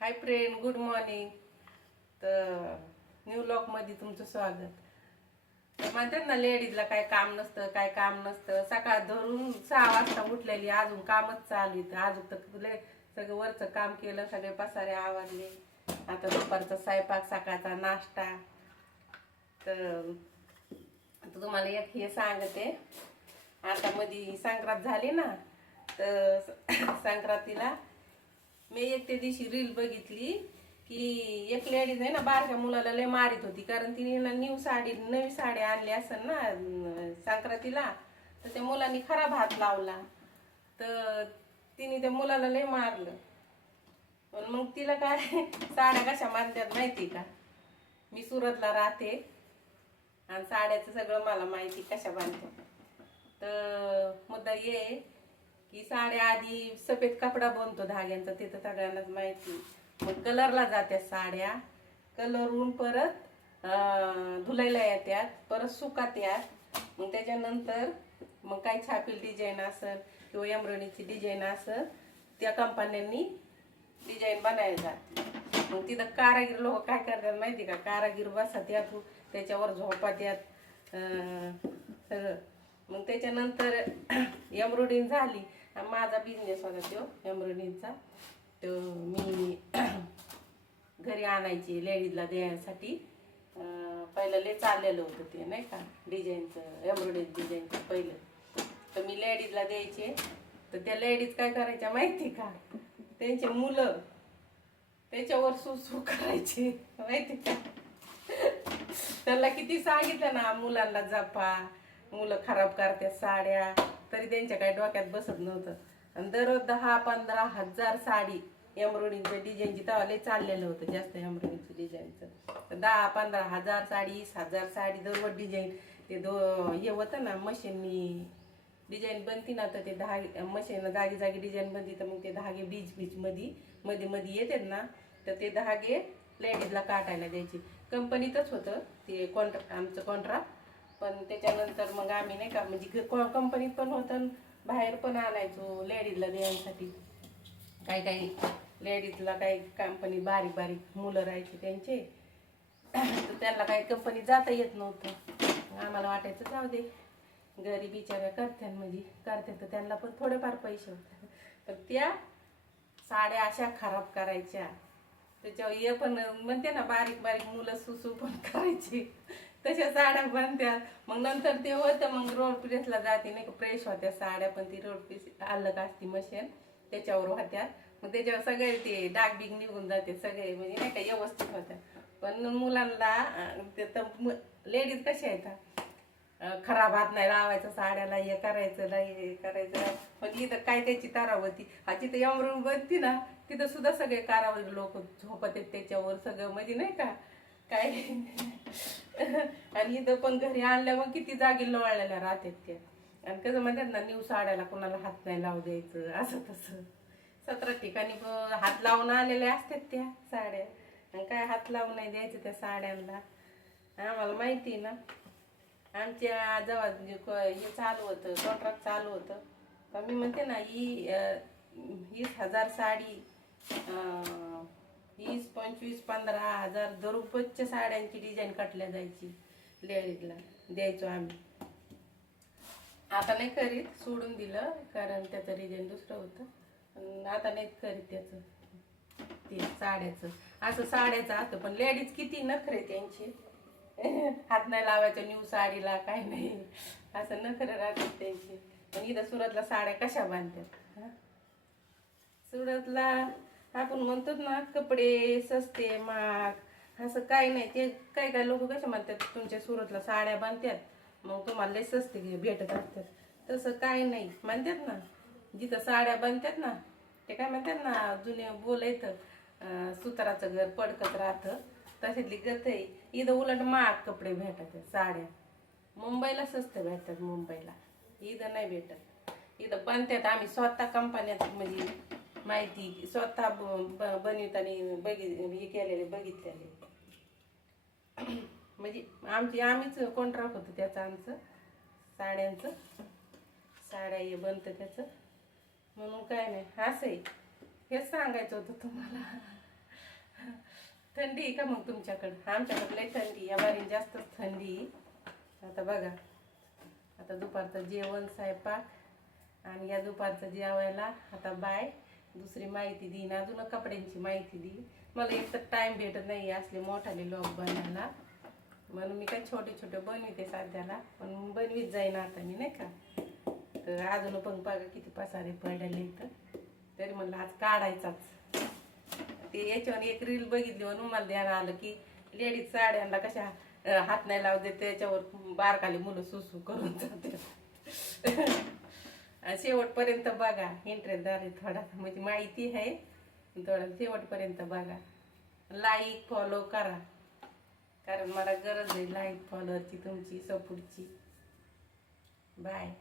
Hi friend, good morning. तर new मध्ये तुमचं स्वागत. तर म्हणतात ना, लेडीजला काय काम नसतं, काय काम नसतं. सकाळ धरून 6 वाजता उठलेली, अजून कामच चालू आहे. अजून तर सगळं वरचं काम केलं, सगळे पसारे आवरले. आता दुपारचा स्वयंपाक, सकाळचा नाश्ता. तर आता तुम्हाला एक हे सांगते. आता मध्ये संक्रांत झाली ना, तर संक्रांतीला मी एक त्या दिवशी रील बघितली की एक लेडीज आहे ना, बारक्या मुलाला लय मारित होती. कारण तिने ना नवी साडी आणली असेल ना संक्रांतीला, तर त्या मुलांनी खराब हात लावला. तर तिने त्या मुलाला लय मारलं. पण मग तिला काय साड्या कशा बांधतात माहिती का? मी सुरतला राहते आणि साड्याचं सगळं मला माहिती कशा बांधतात. तर मुद्दा ये की साड्या आधी सफेद कपडा बनतो धाग्यांचा, ते तर सगळ्यांनाच माहिती. मग कलरला जात्यात साड्या, कलरून परत धुलायला येतात, परत सुकात्यात. मग त्याच्यानंतर मग काही छापील डिझाईन असेल किंवा एम्ब्रॉयडरीची डिझाईन असेल, त्या कंपन्यांनी डिझाईन बनायला जाते. मग तिथं कारागीर लोक काय करतात माहिती का? कारागीर बसतात यात, त्याच्यावर झोपात यात सगळं. मग त्याच्यानंतर एम्ब्रॉयडरी झाली. माझा बिझनेस होता तो एम्ब्रॉयडरीचा. तो मी घरी आणायची लेडीजला द्यायसाठी. पहिलं लय चाललेलं होतं ते, नाही का, डिझाईनचं, एम्ब्रॉयडरी डिझाईनचं पहिलं. तर मी लेडीजला द्यायचे. तर त्या लेडीज काय करायच्या माहिती का? त्यांचे मुलं त्याच्यावर सुसू करायचे माहिती का? त्याला किती सांगितलं ना, मुलांना जपा, मुलं खराब करतात साड्या, तरी त्यांच्या काही डोक्यात बसत नव्हतं. आणि दररोज 10-15 हजार साडी एम्ब्रॉयडरीचं डिझाईनची तेव्हा लय चाललेलं होतं जास्त एम्ब्रॉयडरीचं डिझाईनचं. 10-15 हजार साडी, 20,000 साडी दररोज डिझाईन. ते हे होतं ना, मशीननी डिझाईन बनती ना, तर ते मशीन जागी जागी डिझाईन बनती. तर मग ते धागे बीच मध्ये मध्ये येतात ना, तर ते धागे लेडीजला काटायला द्यायची. कंपनीतच होतं ते आमचं कॉन्ट्रॅक्ट. पण त्याच्यानंतर मग आम्ही, नाही का, म्हणजे कंपनीत पण होतं, बाहेर पण आणायचो लेडीजला द्यायसाठी. काही लेडीजला काही कंपनी बारीक बारीक मुलं राहायची त्यांचे, तर त्यांना काही कंपनीत जाता येत नव्हतं. आम्हाला वाटायचं जाऊ दे, घरी बिचाऱ्या करत्यान, म्हणजे करते तर त्यांना पण थोडेफार पैसे होते. तर त्या साड्या अशा खराब करायच्या, त्याच्यावर हे पण म्हणते ना, बारीक बारीक मुलं सुसू पण करायची, तशा साड्या बनत्या. मग नंतर ते होतं, मग रोड प्रेसला जाते, नाही का, प्रेस होत्या साड्या. पण ती रोड प्रेस अलग असती मशीन, त्याच्यावर होत्या. मग त्याच्यावर सगळे ते डाग बिग निघून जाते सगळे, म्हणजे नाही का, व्यवस्थित होत्या. पण मुलांना ते तर लेडीज कशा येतात, खराब हात नाही लावायचं साड्याला, हे करायचं नाही, हे करायचं. मग इथं काय त्याची तारावती हाची तर एवढं बनती ना, तिथं सुद्धा सगळे कारावर लोक झोपत आहेत त्याच्यावर सगळं, म्हणजे नाही का काय. आणि इथं पण घरी आणल्यावर किती जागी लोळलेल्या राहतात त्या. आणि कसं म्हणतात ना, न्यू साड्याला कोणाला हात नाही लावू द्यायचं, असं तसं. 17 ठिकाणी हात लावून आलेल्या असतात त्या साड्या. आणि काय हात लावून नाही द्यायचं त्या साड्यांना. आम्हाला माहिती ना, आमच्या जेव्हा हे चालू होतं, कॉन्ट्रॅक्ट चालू होतं, तर मी म्हणते ना, 20,000 साडी, 20, 25, 15,000 दररोजच्या साड्यांची डिझाईन काटल्या जायची, लेडीजला द्यायचो आम्ही. आता नाही करीत, सोडून दिलं, कारण त्याचं डिझाईन दुसरं होतं. आता नाही करीत त्याचं, ते साड्याचं. असं साड्याचं असतं, पण लेडीज किती नखरे त्यांची. हात नाही लावायचं न्यू साडीला, काय नाही, असं नखरे राहतात त्यांची. पण इथं सुरतला साड्या कशा बांधतात? सुरतला आपण म्हणतो ना, कपडे सस्ते महाग, असं काय नाही. ते काय लोक कसे म्हणतात, तुमच्या सुरतला साड्या बांधतात, मग तुम्हाला लय स्वस्ते भेटत असतात. तसं काय नाही म्हणतात ना. जिथं साड्या बांधतात ना, ते काय म्हणतात ना, जुने बोलायचं, सुताराचं घर पडकत राहतं, तशातली गत आहे. इथं उलट महाग कपडे भेटतात, साड्या मुंबईला स्वस्त भेटतात. मुंबईला इथं नाही भेटत. इथं बनतात, आम्ही स्वतः कंपन्यात, म्हणजे माहिती स्वतः बनवताना हे केलेले, बघितलेले. म्हणजे आम्हीच कॉन्ट्रॅक्ट होतं त्याचं, आमचं साड्यांचं. साड्या हे बनतं त्याचं, म्हणून काय नाही. असं आहे, हेच सांगायचं होतं तुम्हाला. थंडी आहे का मग तुमच्याकडं? आमच्याकडं लय थंडी, या बारीन जास्तच थंडी आहे. आता बघा, आता दुपारचं जेवण स्वयंपाक आणि या दुपारचं जेवायला आता बाय. दुसरी माहिती देईन, अजून कपड्यांची माहिती देईन. मला एक तर टाइम भेटत नाही असले मोठाले व्लॉग बनायला, म्हणून मी काय छोटे छोटे बनविते सध्याला, पण बनवीत जाईन आता मी नाही का. तर अजून पण बघा किती पसारे पडले इथं, तरी म्हणलं आज काढायचाच. ते याच्यावर एक रील बघितली म्हणून मला ध्यान आलं की लेडीज साड्यांना कशा हात नाही लावू देत, त्याच्यावर बारकाली मुलं सुसू करून जाते. शेवटपर्यंत बघा, इंटरेस्टदार आहे थोडा, म्हणजे माहिती आहे थोडा, शेवटपर्यंत बघा. लाईक फॉलो करा, कारण मला गरज आहे लाईक फॉलोची, तुमची सपोर्टची. बाय.